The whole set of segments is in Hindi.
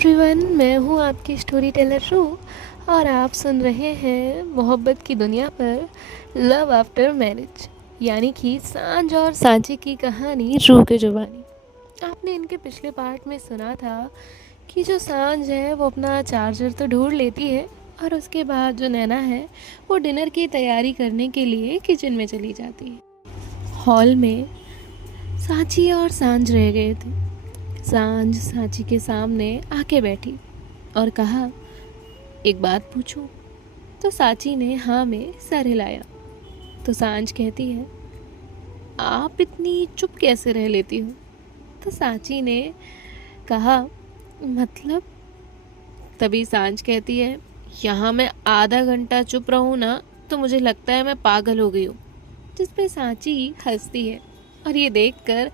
एवरीवन, मैं हूँ आपकी स्टोरी टेलर रू और आप सुन रहे हैं मोहब्बत की दुनिया पर लव आफ्टर मैरिज, यानी कि सांझ और सांची की कहानी रू के जुबानी। आपने इनके पिछले पार्ट में सुना था कि जो सांझ है वो अपना चार्जर तो ढूंढ लेती है और उसके बाद जो नैना है वो डिनर की तैयारी करने के लिए किचन में चली जाती है। हॉल में सांची और सांझ रह गए थे। सांझ सांची के सामने आके बैठी और कहा, एक बात पूछूं? तो सांची ने हाँ में सर हिलाया। तो सांझ कहती है, आप इतनी चुप कैसे रह लेती हो? तो सांची ने कहा, मतलब? तभी सांझ कहती है, यहाँ मैं आधा घंटा चुप रहूँ ना तो मुझे लगता है मैं पागल हो गई हूँ। जिस पे सांची हंसती है और ये देखकर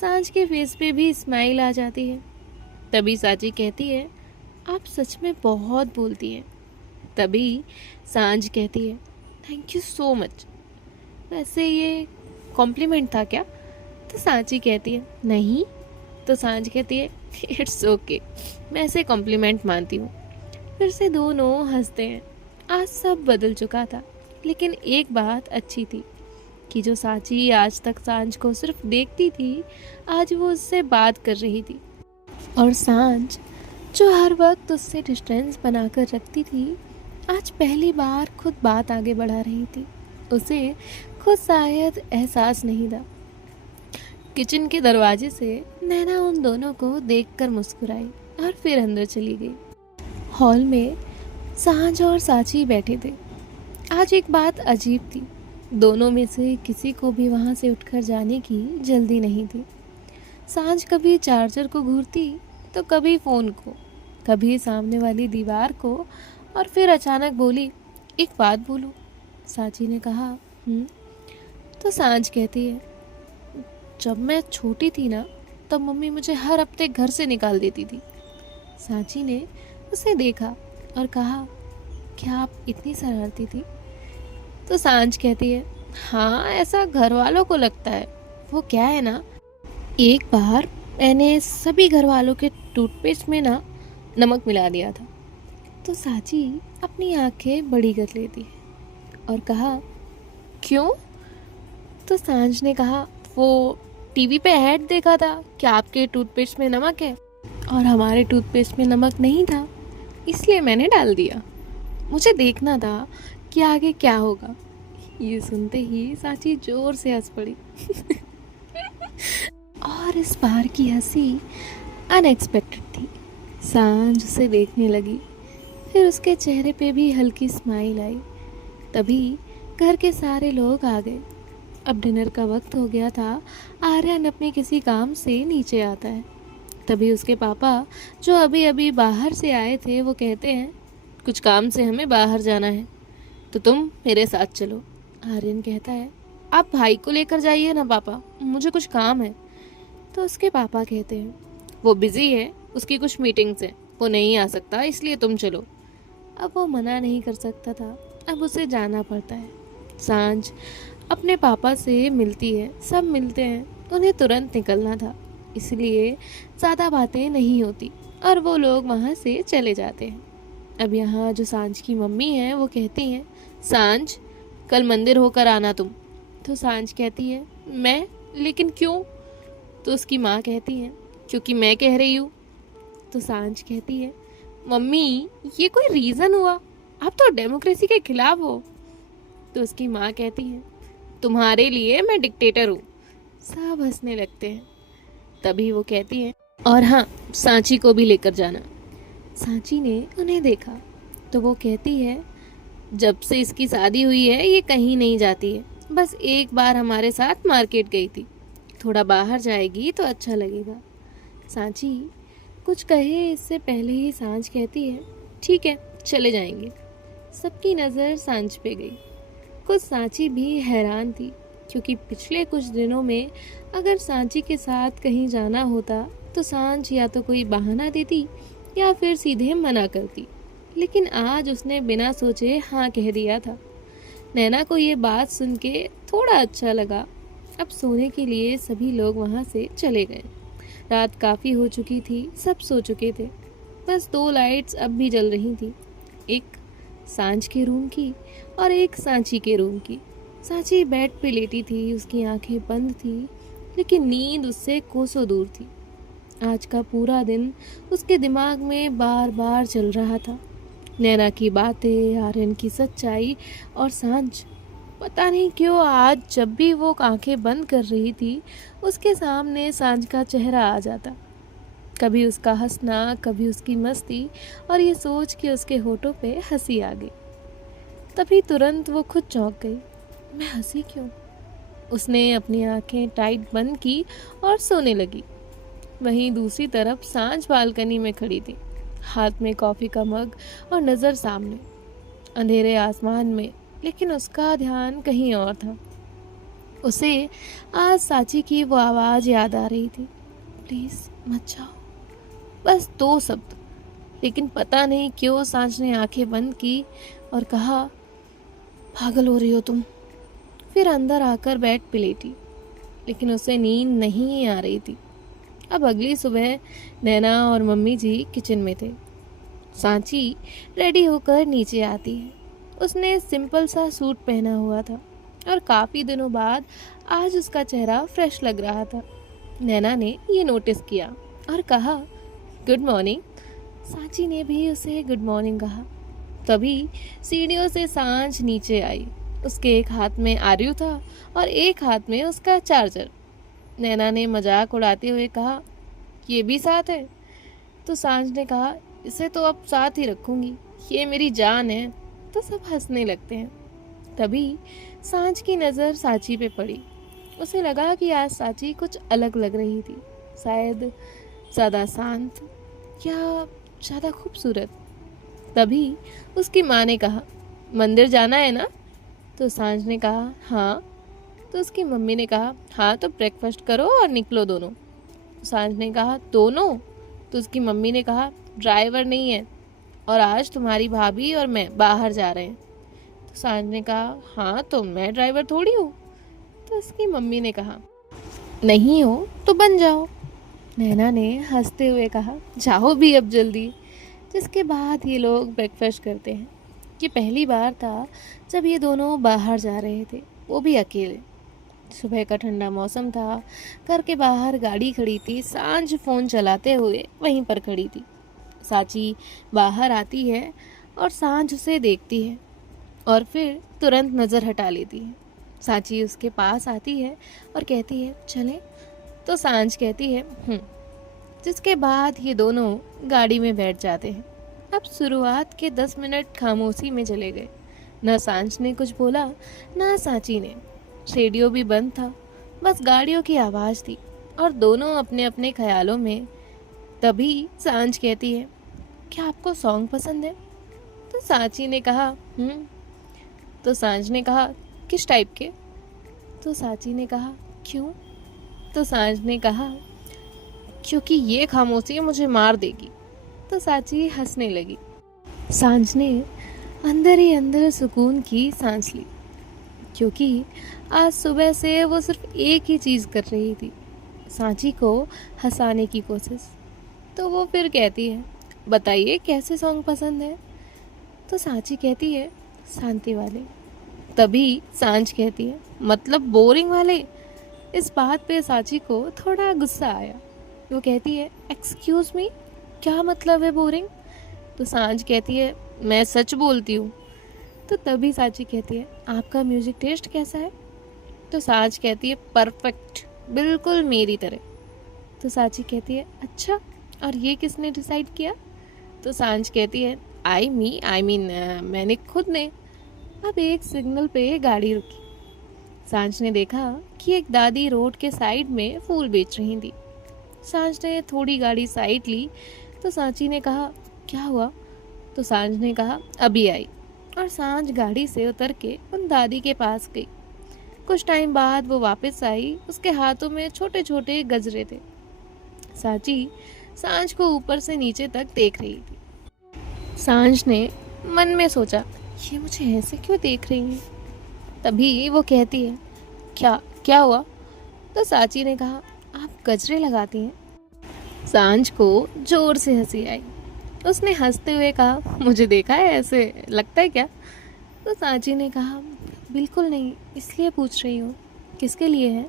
सांझ के फेस पे भी स्माइल आ जाती है। तभी सांची कहती है, आप सच में बहुत बोलती हैं। तभी सांझ कहती है, थैंक यू सो मच। वैसे ये कॉम्प्लीमेंट था क्या? तो सांची कहती है, नहीं। तो सांझ कहती है, इट्स ओके, मैं ऐसे कॉम्प्लीमेंट मानती हूँ। फिर से दोनों हंसते हैं। आज सब बदल चुका था, लेकिन एक बात अच्छी थी कि जो सांची आज तक सांझ को सिर्फ देखती थी, आज वो उससे बात कर रही थी। और सांझ जो हर वक्त उससे डिस्टेंस बनाकर रखती थी, आज पहली बार खुद बात आगे बढ़ा रही थी। उसे खुद शायद एहसास नहीं था। किचन के दरवाजे से नैना उन दोनों को देखकर मुस्कुराई और फिर अंदर चली गई। हॉल में सांझ और सांची बैठे थे। आज एक बात अजीब थी, दोनों में से किसी को भी वहाँ से उठकर जाने की जल्दी नहीं थी। सांझ कभी चार्जर को घूरती तो कभी फ़ोन को, कभी सामने वाली दीवार को, और फिर अचानक बोली, एक बात बोलूं? सांची ने कहा, तो सांझ कहती है, जब मैं छोटी थी ना तब मम्मी मुझे हर हफ्ते घर से निकाल देती थी। सांची ने उसे देखा और कहा, क्या आप इतनी शरारती थी? तो सांझ कहती है, हाँ, ऐसा घर वालों को लगता है। वो क्या है ना, एक बार मैंने सभी घर वालों के टूथपेस्ट में ना नमक मिला दिया था। तो सांची अपनी आंखें बड़ी कर लेती है और कहा, क्यों? तो सांझ ने कहा, वो टीवी पे ऐड देखा था कि आपके टूथपेस्ट में नमक है और हमारे टूथपेस्ट में नमक नहीं था, इसलिए मैंने डाल दिया। मुझे देखना था कि आगे क्या होगा। ये सुनते ही सांची जोर से हंस पड़ी और इस बार की हंसी अनएक्सपेक्टेड थी। सांझ उसे देखने लगी, फिर उसके चेहरे पे भी हल्की स्माइल आई। तभी घर के सारे लोग आ गए। अब डिनर का वक्त हो गया था। आर्यन अपने किसी काम से नीचे आता है। तभी उसके पापा, जो अभी अभी बाहर से आए थे, वो कहते हैं, कुछ काम से हमें बाहर जाना है तो तुम मेरे साथ चलो। आर्यन कहता है, आप भाई को लेकर जाइए ना पापा, मुझे कुछ काम है। तो उसके पापा कहते हैं, वो बिज़ी है, उसकी कुछ मीटिंग्स हैं, वो नहीं आ सकता, इसलिए तुम चलो। अब वो मना नहीं कर सकता था, अब उसे जाना पड़ता है। सांझ अपने पापा से मिलती है, सब मिलते हैं, उन्हें तुरंत निकलना था, इसलिए ज़्यादा बातें नहीं होती और वो लोग वहाँ से चले जाते हैं। अब यहाँ जो सांझ की मम्मी है वो कहती हैं, सांझ, कल मंदिर होकर आना तुम। तो सांझ कहती है, मैं? लेकिन क्यों? तो उसकी माँ कहती है, क्योंकि मैं कह रही हूँ। तो सांझ कहती है, मम्मी, ये कोई रीज़न हुआ? आप तो डेमोक्रेसी के खिलाफ हो। तो उसकी माँ कहती है, तुम्हारे लिए मैं डिक्टेटर हूँ। सब हंसने लगते हैं। तभी वो कहती है, और हाँ, सांची को भी लेकर जाना। सांची ने उन्हें देखा तो वो कहती है, जब से इसकी शादी हुई है ये कहीं नहीं जाती है, बस एक बार हमारे साथ मार्केट गई थी, थोड़ा बाहर जाएगी तो अच्छा लगेगा। सांची कुछ कहे इससे पहले ही सांझ कहती है, ठीक है, चले जाएंगे। सबकी नज़र सांझ पे गई। कुछ सांची भी हैरान थी, क्योंकि पिछले कुछ दिनों में अगर सांची के साथ कहीं जाना होता तो सांझ या तो कोई बहाना देती या फिर सीधे मना करती, लेकिन आज उसने बिना सोचे हाँ कह दिया था। नैना को ये बात सुन के थोड़ा अच्छा लगा। अब सोने के लिए सभी लोग वहाँ से चले गए। रात काफ़ी हो चुकी थी, सब सो चुके थे। बस 2 लाइट्स अब भी जल रही थी, एक सांझ के रूम की और एक सांची के रूम की। सांची बेड पे लेटी थी, उसकी आंखें बंद थी, लेकिन नींद उससे कोसों दूर थी। आज का पूरा दिन उसके दिमाग में बार बार चल रहा था। नैना की बातें, आर्यन की सच्चाई और सांझ। पता नहीं क्यों आज जब भी वो आंखें बंद कर रही थी, उसके सामने सांझ का चेहरा आ जाता। कभी उसका हंसना, कभी उसकी मस्ती, और ये सोच कि उसके होठों पे हंसी आ गई। तभी तुरंत वो खुद चौंक गई। मैं हंसी क्यों? उसने अपनी आंखें टाइट बंद की और सोने लगी। वहीं दूसरी तरफ सांझ बालकनी में खड़ी थी, हाथ में कॉफी का मग और नज़र सामने, अंधेरे आसमान में, लेकिन उसका ध्यान कहीं और था। उसे आज सांची की वो आवाज़ याद आ रही थी, प्लीज़ मत जाओ। बस 2 शब्द, लेकिन पता नहीं क्यों सांझ ने आंखें बंद की और कहा, पागल हो रही हो तुम। फिर अंदर आकर बेड पे लेटी, लेकिन उसे नींद नहीं आ रही थी। अब अगली सुबह नैना और मम्मी जी किचन में थे। सांची रेडी होकर नीचे आती है। उसने सिंपल सा सूट पहना हुआ था और काफ़ी दिनों बाद आज उसका चेहरा फ्रेश लग रहा था। नैना ने ये नोटिस किया और कहा, गुड मॉर्निंग। सांची ने भी उसे गुड मॉर्निंग कहा। तभी सीढ़ियों से सांझ नीचे आई। उसके एक हाथ में आर्यू था और एक हाथ में उसका चार्जर। नैना ने मजाक उड़ाते हुए कहा, ये भी साथ है? तो सांझ ने कहा, इसे तो अब साथ ही रखूंगी, ये मेरी जान है। तो सब हंसने लगते हैं। तभी सांझ की नज़र सांची पे पड़ी। उसे लगा कि आज सांची कुछ अलग लग रही थी, शायद ज़्यादा शांत या ज़्यादा खूबसूरत। तभी उसकी माँ ने कहा, मंदिर जाना है ना? तो सांझ ने कहा, हाँ। तो उसकी मम्मी ने कहा, हाँ तो ब्रेकफास्ट करो और निकलो दोनों। सांझ ने कहा, दोनों? तो उसकी मम्मी ने कहा, ड्राइवर नहीं है और आज तुम्हारी भाभी और मैं बाहर जा रहे हैं। तो सांझ ने कहा, हाँ तो मैं ड्राइवर थोड़ी हूँ। तो उसकी मम्मी ने कहा, नहीं हो तो बन जाओ। नैना ने हंसते हुए कहा, जाओ भी अब जल्दी। जिसके बाद ये लोग ब्रेकफास्ट करते हैं। ये पहली बार था जब ये दोनों बाहर जा रहे थे, वो भी अकेले। सुबह का ठंडा मौसम था, घर के बाहर गाड़ी खड़ी थी। सांझ फ़ोन चलाते हुए वहीं पर खड़ी थी। सांची बाहर आती है और सांझ उसे देखती है और फिर तुरंत नज़र हटा लेती है। सांची उसके पास आती है और कहती है, चले? तो सांझ कहती है, जिसके बाद ये दोनों गाड़ी में बैठ जाते हैं। अब शुरुआत के 10 मिनट खामोशी में चले गए। न सांझ ने कुछ बोला, न सांची ने। रेडियो भी बंद था, बस गाड़ियों की आवाज़ थी और दोनों अपने अपने ख्यालों में। तभी सांझ कहती है, क्या आपको सॉन्ग पसंद है? तो सांची ने कहा, तो सांझ ने कहा, किस टाइप के? तो सांची ने कहा, क्यों? तो सांझ ने कहा, क्योंकि ये खामोशी मुझे मार देगी। तो सांची हंसने लगी। सांझ ने अंदर ही अंदर सुकून की सांस ली, क्योंकि आज सुबह से वो सिर्फ एक ही चीज़ कर रही थी, सांची को हंसाने की कोशिश। तो वो फिर कहती है, बताइए कैसे सॉन्ग पसंद है? तो सांची कहती है, शांति वाले। तभी सांझ कहती है, मतलब बोरिंग वाले? इस बात पे सांची को थोड़ा गुस्सा आया। वो कहती है, एक्सक्यूज़ मी, क्या मतलब है बोरिंग? तो सांझ कहती है, मैं सच बोलती हूँ। तो तभी सांची कहती है, आपका म्यूज़िक टेस्ट कैसा है? तो सांझ कहती है, परफेक्ट, बिल्कुल मेरी तरह। तो सांची कहती है, अच्छा, और ये किसने डिसाइड किया? तो सांझ कहती है, आई मीन मैंने खुद ने। अब एक सिग्नल पे गाड़ी रुकी। सांझ ने देखा कि एक दादी रोड के साइड में फूल बेच रही थी। सांझ ने थोड़ी गाड़ी साइड ली तो सांची ने कहा, क्या हुआ? तो सांझ ने कहा, अभी आई। और सांझ गाड़ी से उतर के उन दादी के पास गई। कुछ टाइम बाद वो वापस आई। उसके हाथों में छोटे छोटे गजरे थे। सांची सांझ को ऊपर से नीचे तक देख रही थी। सांझ ने मन में सोचा, ये मुझे ऐसे क्यों देख रही है? तभी वो कहती है, क्या क्या हुआ? तो सांची ने कहा, आप गजरे लगाती हैं? सांझ को जोर से हंसी आई। उसने हंसते हुए कहा, मुझे देखा है ऐसे लगता है क्या? तो सांची ने कहा, बिल्कुल नहीं, इसलिए पूछ रही हूँ, किसके लिए है?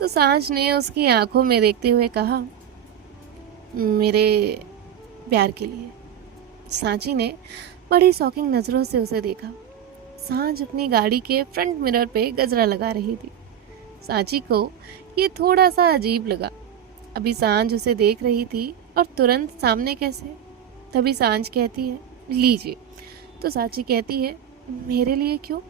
तो सांच ने उसकी आंखों में देखते हुए कहा, मेरे प्यार के लिए। सांची ने बड़ी शॉकिंग नज़रों से उसे देखा। सांच अपनी गाड़ी के फ्रंट मिरर पे गजरा लगा रही थी। सांची को ये थोड़ा सा अजीब लगा। अभी सांझ उसे देख रही थी और तुरंत सामने कैसे? तभी सांझ कहती है, लीजिए। तो सांची कहती है, मेरे लिए क्यों?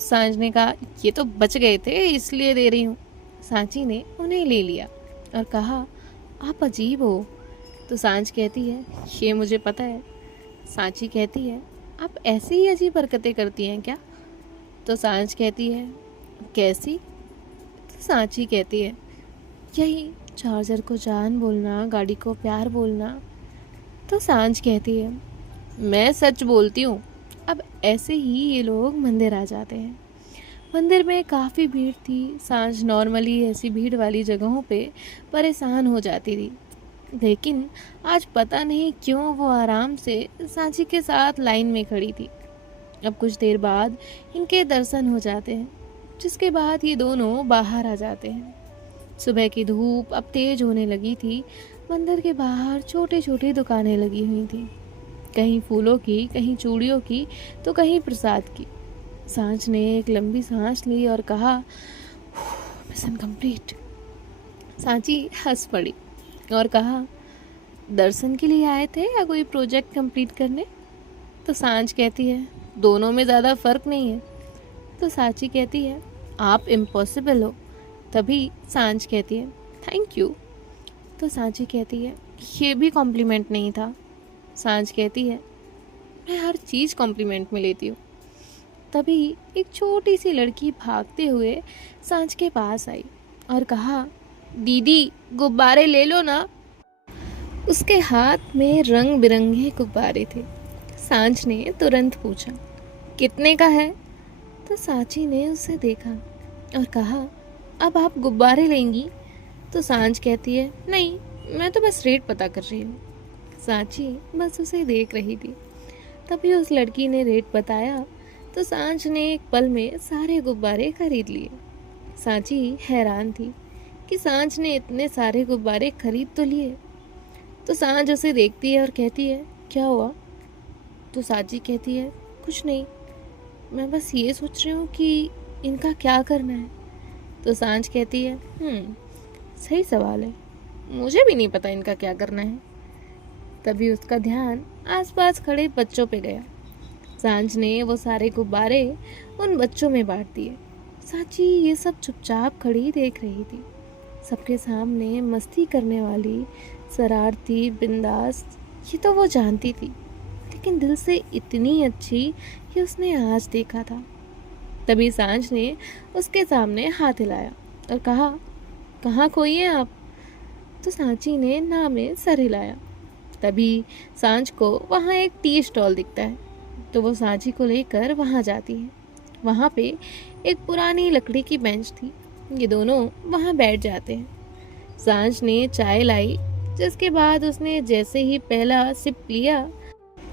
सांझ ने कहा, ये तो बच गए थे इसलिए दे रही हूँ। सांची ने उन्हें ले लिया और कहा, आप अजीब हो। तो सांझ कहती है, ये मुझे पता है। सांची कहती है, आप ऐसी ही अजीब हरकतें करती हैं क्या? तो सांझ कहती है, कैसी? तो सांची कहती है, यही चार्जर को जान बोलना, गाड़ी को प्यार बोलना। तो सांझ कहती है, मैं सच बोलती हूँ। अब ऐसे ही ये लोग मंदिर आ जाते हैं। मंदिर में काफ़ी भीड़ थी। सांझ नॉर्मली ऐसी भीड़ वाली जगहों पे परेशान हो जाती थी, लेकिन आज पता नहीं क्यों वो आराम से सांची के साथ लाइन में खड़ी थी। अब कुछ देर बाद इनके दर्शन हो जाते हैं, जिसके बाद ये दोनों बाहर आ जाते हैं। सुबह की धूप अब तेज होने लगी थी। मंदिर के बाहर छोटी छोटी दुकानें लगी हुई थी, कहीं फूलों की, कहीं चूड़ियों की, तो कहीं प्रसाद की। सांझ ने एक लंबी सांस ली और कहा, मिशन कंप्लीट। सांची हंस पड़ी और कहा, दर्शन के लिए आए थे या कोई प्रोजेक्ट कंप्लीट करने? तो सांझ कहती है, दोनों में ज़्यादा फर्क नहीं है। तो सांची कहती है, आप इम्पॉसिबल हो। तभी सांझ कहती है, थैंक यू। तो सांची कहती है, ये भी कॉम्प्लीमेंट नहीं था। सांझ कहती है, मैं हर चीज़ कॉम्प्लीमेंट में लेती हूँ। तभी एक छोटी सी लड़की भागते हुए सांझ के पास आई और कहा, दीदी गुब्बारे ले लो ना। उसके हाथ में रंग बिरंगे गुब्बारे थे। सांझ ने तुरंत पूछा, कितने का है? तो सांची ने उसे देखा और कहा, अब आप गुब्बारे लेंगी? तो सांझ कहती है, नहीं, मैं तो बस रेट पता कर रही हूँ। सांची बस उसे देख रही थी। तभी उस लड़की ने रेट बताया तो सांझ ने एक पल में सारे गुब्बारे खरीद लिए। सांची हैरान थी कि सांझ ने इतने सारे गुब्बारे खरीद तो लिए। तो सांझ उसे देखती है और कहती है, क्या हुआ? तो सांची कहती है, कुछ नहीं, मैं बस ये सोच रही हूँ कि इनका क्या करना है। तो सांझ कहती है, सही सवाल है, मुझे भी नहीं पता इनका क्या करना है। तभी उसका ध्यान आसपास खड़े बच्चों पे गया। सांझ ने वो सारे गुब्बारे उन बच्चों में बांट दिए। सांची ये सब चुपचाप खड़ी देख रही थी। सबके सामने मस्ती करने वाली, शरारती, बिंदास, ये तो वो जानती थी, लेकिन दिल से इतनी अच्छी ये उसने आज देखा था। तभी सांझ ने उसके सामने हाथ हिलाया और कहा, कहाँ खोई हैं आप? तो सांची ने ना में सर हिलाया। तभी सांझ को वहाँ एक टी स्टॉल दिखता है, तो वो सांची को लेकर वहाँ जाती है। वहाँ पे एक पुरानी लकड़ी की बेंच थी। ये दोनों वहाँ बैठ जाते हैं। सांझ ने चाय लाई, जिसके बाद उसने जैसे ही पहला सिप लिया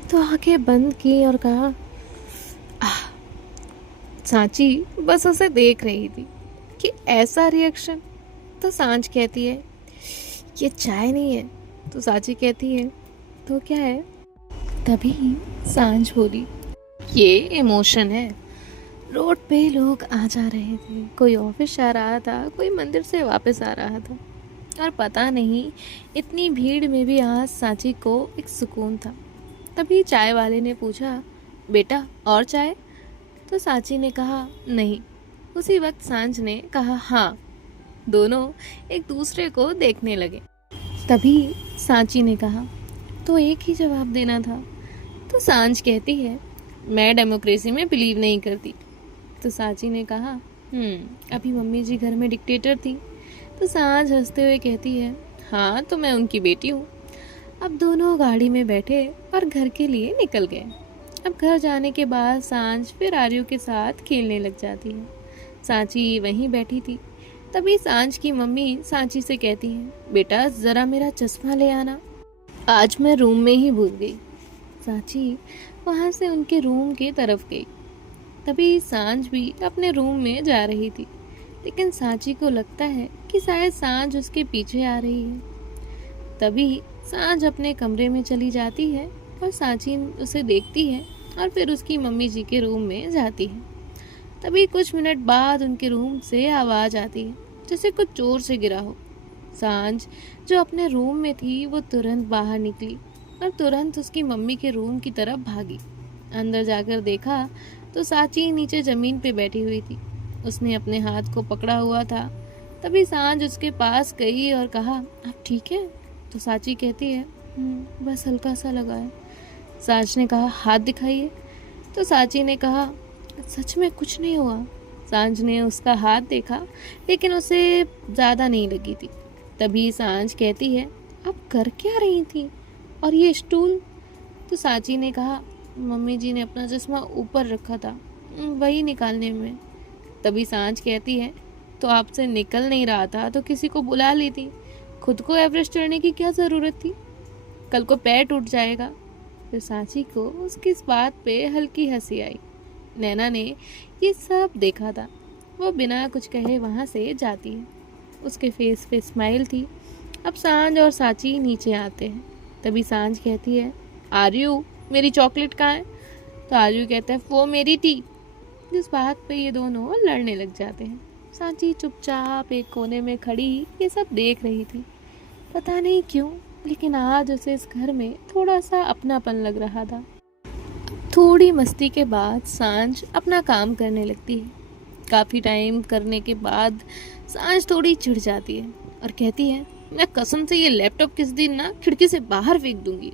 तो आंखें बंद की और कहा, आह। सांची बस उसे देख रही थी कि ऐसा रिएक्शन। तो सांझ कहती है, ये चाय नहीं है। तो सांची कहती है, तो क्या है? तभी सांझ बोली, ये इमोशन है। रोड पे लोग आ जा रहे थे, कोई ऑफिस जा रहा था, कोई मंदिर से वापस आ रहा था, और पता नहीं इतनी भीड़ में भी आज सांची को एक सुकून था। तभी चाय वाले ने पूछा, बेटा और चाय? तो सांची ने कहा, नहीं। उसी वक्त सांझ ने कहा, हाँ। दोनों एक दूसरे को देखने लगे। तभी सांची ने कहा, तो एक ही जवाब देना था। तो सांझ कहती है, मैं डेमोक्रेसी में बिलीव नहीं करती। तो सांची ने कहा, अभी मम्मी जी घर में डिक्टेटर थी। तो सांझ हंसते हुए कहती है, हाँ तो मैं उनकी बेटी हूँ। अब दोनों गाड़ी में बैठे और घर के लिए निकल गए। अब घर जाने के बाद सांझ फिर आर्यों के साथ खेलने लग जाती है। सांची वहीं बैठी थी। तभी सांझ की मम्मी सांची से कहती है, बेटा ज़रा मेरा चश्मा ले आना। आज मैं रूम में ही भूल गई। सांची वहाँ से उनके रूम की तरफ गई। तभी सांझ भी अपने रूम में जा रही थी, लेकिन सांची को लगता है कि शायद सांझ उसके पीछे आ रही है। तभी सांझ अपने कमरे में चली जाती है और सांची उसे देखती है और फिर उसकी मम्मी जी के रूम में जाती है। तभी कुछ मिनट बाद उनके रूम से आवाज़ आती है, जैसे कुछ जोर से गिरा हो। सांझ जो अपने रूम में थी वो तुरंत बाहर निकली और तुरंत उसकी मम्मी के रूम की तरफ भागी। अंदर जाकर देखा तो सांची नीचे ज़मीन पे बैठी हुई थी। उसने अपने हाथ को पकड़ा हुआ था। तभी सांझ उसके पास गई और कहा, आप ठीक है? तो सांची कहती है, बस हल्का सा लगा है। सांझ ने कहा, हाथ दिखाइए। तो सांची ने कहा, सच में कुछ नहीं हुआ। सांझ ने उसका हाथ देखा, लेकिन उसे ज़्यादा नहीं लगी थी। तभी सांझ कहती है, आप कर क्या रही थी? और ये स्टूल? तो सांची ने कहा, मम्मी जी ने अपना चश्मा ऊपर रखा था, वही निकालने में। तभी सांझ कहती है, तो आपसे निकल नहीं रहा था तो किसी को बुला लेती। खुद को एवरेस्ट चढ़ने की क्या ज़रूरत थी? कल को पैर टूट जाएगा। फिर सांची को उसकी इस बात पे हल्की हंसी आई। नैना ने ये सब देखा था। वो बिना कुछ कहे वहाँ से जाती है। उसके फेस पे स्माइल थी। अब सांझ और सांची नीचे आते हैं। तभी सांझ कहती है, आर्यू मेरी चॉकलेट कहाँ है? तो आर्यू कहता है, वो मेरी थी। जिस बात पे ये दोनों लड़ने लग जाते हैं। सांची चुपचाप एक कोने में खड़ी ये सब देख रही थी। पता नहीं क्यों, लेकिन आज उसे इस घर में थोड़ा सा अपनापन लग रहा था। थोड़ी मस्ती के बाद सांझ अपना काम करने लगती है। काफ़ी टाइम करने के बाद सांझ थोड़ी चिढ़ जाती है और कहती है, मैं कसम से ये लैपटॉप किस दिन ना खिड़की से बाहर फेंक दूंगी।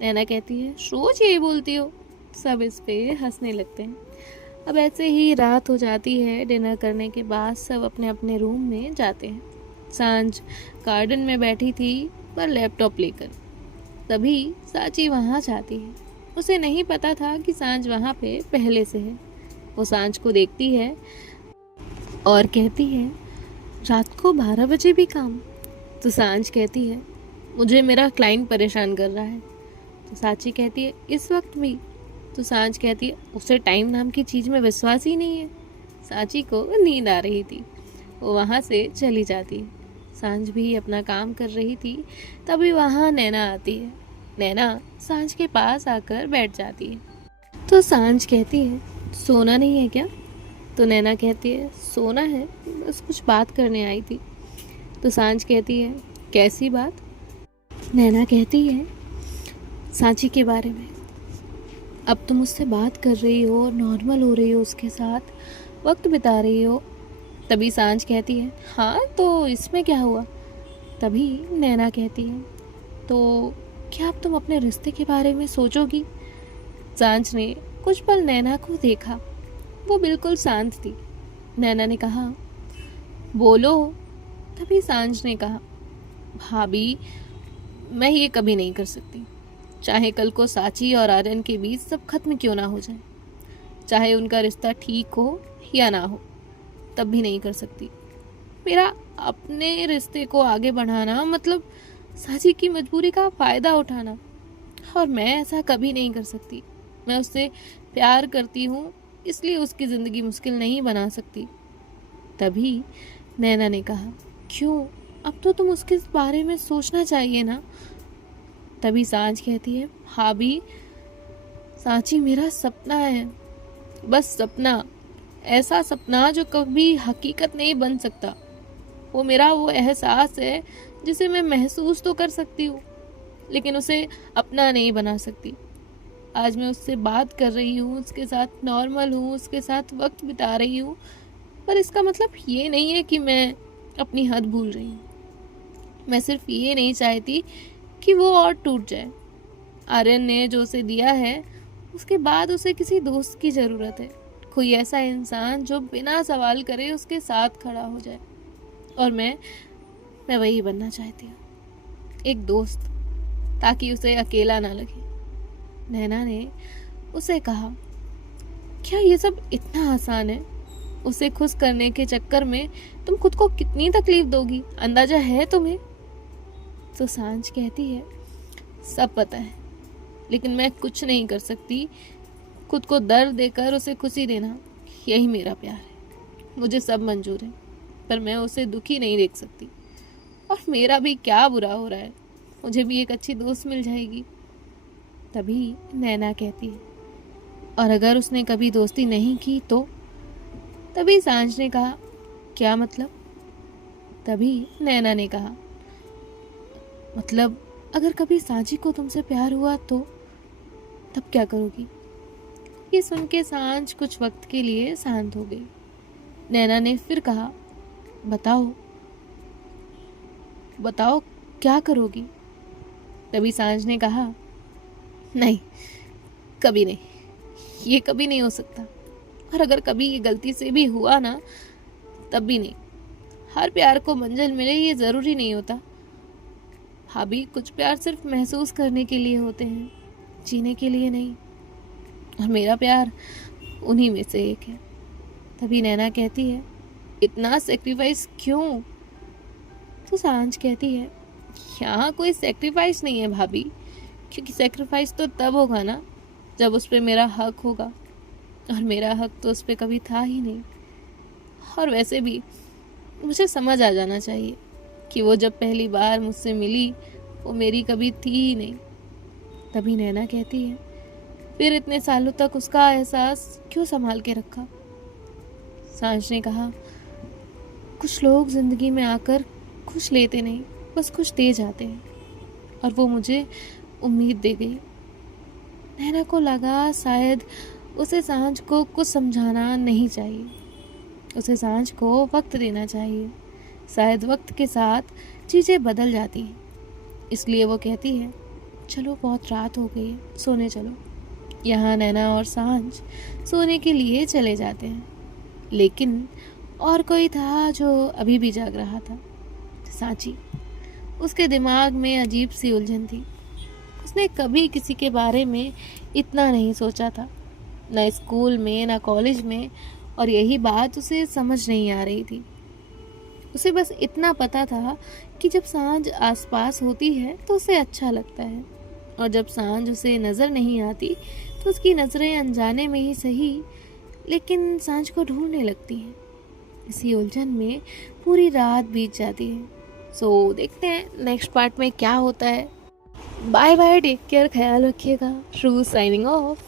नैना कहती है, रोज यही बोलती हो। सब इस पे हंसने लगते हैं। अब ऐसे ही रात हो जाती है। डिनर करने के बाद सब अपने अपने रूम में जाते हैं। सांझ गार्डन में बैठी थी पर लैपटॉप लेकर। तभी सांची वहाँ जाती है। उसे नहीं पता था कि सांझ वहाँ पे पहले से है। वो सांझ को देखती है और कहती है, रात को 12 बजे भी काम? तो सांझ कहती है, मुझे मेरा क्लाइंट परेशान कर रहा है। तो सांची कहती है, इस वक्त भी? तो सांझ कहती है, उसे टाइम नाम की चीज़ में विश्वास ही नहीं है। सांची को नींद आ रही थी। वो वहाँ से चली जाती है। सांझ भी अपना काम कर रही थी। तभी वहाँ नैना आती है। नैना सांझ के पास आकर बैठ जाती है। तो सांझ कहती है, सोना नहीं है क्या? तो नैना कहती है, सोना है, बस कुछ बात करने आई थी। तो सांझ कहती है, कैसी बात? नैना कहती है, सांची के बारे में। अब तुम उससे बात कर रही हो, नॉर्मल हो रही हो, उसके साथ वक्त बिता रही हो। तभी सांझ कहती है, हाँ तो इसमें क्या हुआ? तभी नैना कहती है, तो क्या अब तुम अपने रिश्ते के बारे में सोचोगी? सांझ ने कुछ पल नैना को देखा। वो बिल्कुल शांत थी। नैना ने कहा, बोलो। तभी सांझ ने कहा, भाभी मैं ये कभी नहीं कर सकती। चाहे कल को सांची और आर्यन के बीच सब खत्म क्यों ना हो जाए, चाहे उनका रिश्ता ठीक हो या ना हो, तब भी नहीं कर सकती। मेरा अपने रिश्ते को आगे बढ़ाना मतलब सांची की मजबूरी का फ़ायदा उठाना, और मैं ऐसा कभी नहीं कर सकती। मैं उससे प्यार करती हूँ, इसलिए उसकी ज़िंदगी मुश्किल नहीं बना सकती। तभी नैना ने कहा, क्यों? अब तो तुम उसके बारे में सोचना चाहिए ना। तभी सांझ कहती है, भाभी सांची मेरा सपना है, बस सपना, ऐसा सपना जो कभी हकीकत नहीं बन सकता। वो मेरा वो एहसास है जिसे मैं महसूस तो कर सकती हूँ, लेकिन उसे अपना नहीं बना सकती। आज मैं उससे बात कर रही हूँ, उसके साथ नॉर्मल हूँ, उसके साथ वक्त बिता रही हूँ, पर इसका मतलब ये नहीं है कि मैं अपनी हद भूल रही हूँ। मैं सिर्फ ये नहीं चाहती कि वो और टूट जाए। आर्यन ने जो उसे दिया है, उसके बाद उसे किसी दोस्त की ज़रूरत है। कोई ऐसा इंसान जो बिना सवाल करे उसके साथ खड़ा हो जाए, और मैं वही बनना चाहती हूँ, एक दोस्त, ताकि उसे अकेला ना लगे। नैना ने उसे कहा, क्या ये सब इतना आसान है? उसे खुश करने के चक्कर में तुम खुद को कितनी तकलीफ दोगी, अंदाजा है तुम्हें? तो सांझ कहती है, सब पता है, लेकिन मैं कुछ नहीं कर सकती। खुद को दर्द देकर उसे खुशी देना, यही मेरा प्यार है। मुझे सब मंजूर है, पर मैं उसे दुखी नहीं देख सकती। और मेरा भी क्या बुरा हो रहा है, मुझे भी एक अच्छी दोस्त मिल जाएगी। तभी नैना कहती है, और अगर उसने कभी दोस्ती नहीं की तो? तभी सांझ ने कहा, क्या मतलब? तभी नैना ने कहा, मतलब अगर कभी सांझी को तुमसे प्यार हुआ तो तब क्या करोगी? ये सुन के सांझ कुछ वक्त के लिए शांत हो गई। नैना ने फिर कहा, बताओ बताओ क्या करोगी? तभी सांझ ने कहा, नहीं, कभी नहीं, ये कभी नहीं हो सकता। और अगर कभी ये गलती से भी हुआ ना, तब भी नहीं। हर प्यार को मंजिल मिले ये ज़रूरी नहीं होता भाभी। कुछ प्यार सिर्फ महसूस करने के लिए होते हैं, जीने के लिए नहीं। और मेरा प्यार उन्हीं में से एक है। तभी नैना कहती है, इतना सेक्रीफाइस क्यों? तो सांझ कहती है, यहाँ कोई सेक्रीफाइस नहीं है भाभी, क्योंकि सेक्रीफाइस तो तब होगा ना जब उस पर मेरा हक होगा, और मेरा हक तो उस पर कभी था ही नहीं। और वैसे भी मुझे समझ आ जाना चाहिए कि वो जब पहली बार मुझसे मिली वो मेरी कभी थी ही नहीं। तभी नैना कहती है, फिर इतने सालों तक उसका एहसास क्यों संभाल के रखा? सांझ ने कहा, कुछ लोग जिंदगी में आकर खुश लेते नहीं, बस खुश दे जाते हैं, और वो मुझे उम्मीद दे गई। नैना को लगा शायद उसे सांझ को कुछ समझाना नहीं चाहिए, उसे सांझ को वक्त देना चाहिए। शायद वक्त के साथ चीज़ें बदल जाती हैं। इसलिए वो कहती है, चलो बहुत रात हो गई है, सोने चलो। यहाँ नैना और सांझ सोने के लिए चले जाते हैं, लेकिन और कोई था जो अभी भी जाग रहा था, सांची। उसके दिमाग में अजीब सी उलझन थी। उसने कभी किसी के बारे में इतना नहीं सोचा था, न स्कूल में न कॉलेज में, और यही बात उसे समझ नहीं आ रही थी। उसे बस इतना पता था कि जब सांझ आसपास होती है तो उसे अच्छा लगता है, और जब सांझ उसे नज़र नहीं आती तो उसकी नज़रें अनजाने में ही सही, लेकिन सांझ को ढूंढने लगती हैं। इसी उलझन में पूरी रात बीत जाती है। सो देखते हैं नेक्स्ट पार्ट में क्या होता है। बाय बाय, टेक केयर, ख्याल रखिएगा। रू साइनिंग ऑफ।